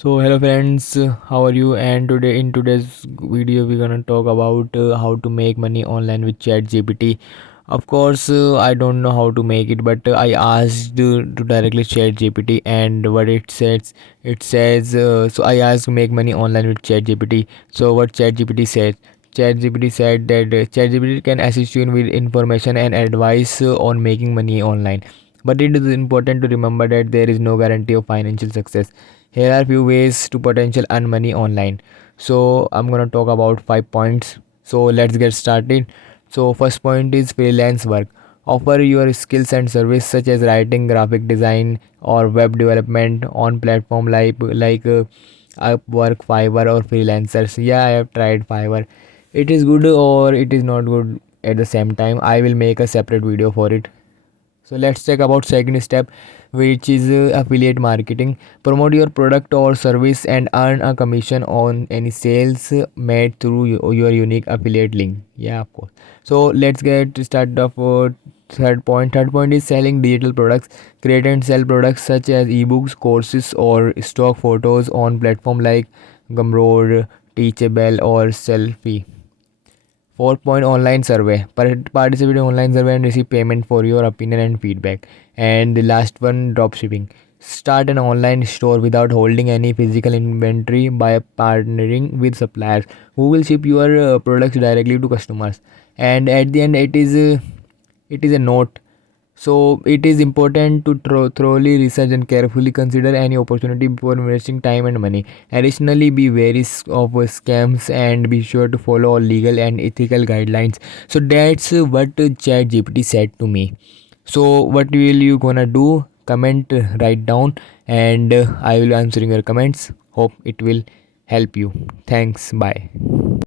So hello friends, how are you? And today in today's video we're gonna talk about how to make money online with ChatGPT. Of course, I don't know how to make it, but I asked to directly ChatGPT, and what it says. So I asked to make money online with ChatGPT. So what ChatGPT said? ChatGPT said that ChatGPT can assist you with information and advice on making money online. But it is important to remember that there is no guarantee of financial success. Here are few ways to potential earn money online. So I'm gonna talk about 5 points. So let's get started. So first point is freelance work. Offer your skills and service such as writing, graphic design, or web development on platform like Upwork, Fiverr, or freelancers. Yeah, I have tried Fiverr. It is good or it is not good at the same time. I will make a separate video for it. So let's talk about second step, which is affiliate marketing. Promote your product or service and earn a commission on any sales made through your unique affiliate link. Yeah, of course. So let's get started off. Third point. Third point is selling digital products. Create and sell products such as ebooks, courses, or stock photos on platform like Gumroad, Teachable, or Selfie. 4 point online survey. Participate in online survey and receive payment for your opinion and feedback. And the last one, drop shipping. Start an online store without holding any physical inventory by partnering with suppliers who will ship your products directly to customers. And at the end, it is a note. So it is important to thoroughly research and carefully consider any opportunity before investing time and money. Additionally, be wary of scams and be sure to follow all legal and ethical guidelines. So that's what ChatGPT said to me. So what will you gonna do? Comment, write down, and I will answering your comments. Hope it will help you. Thanks. Bye.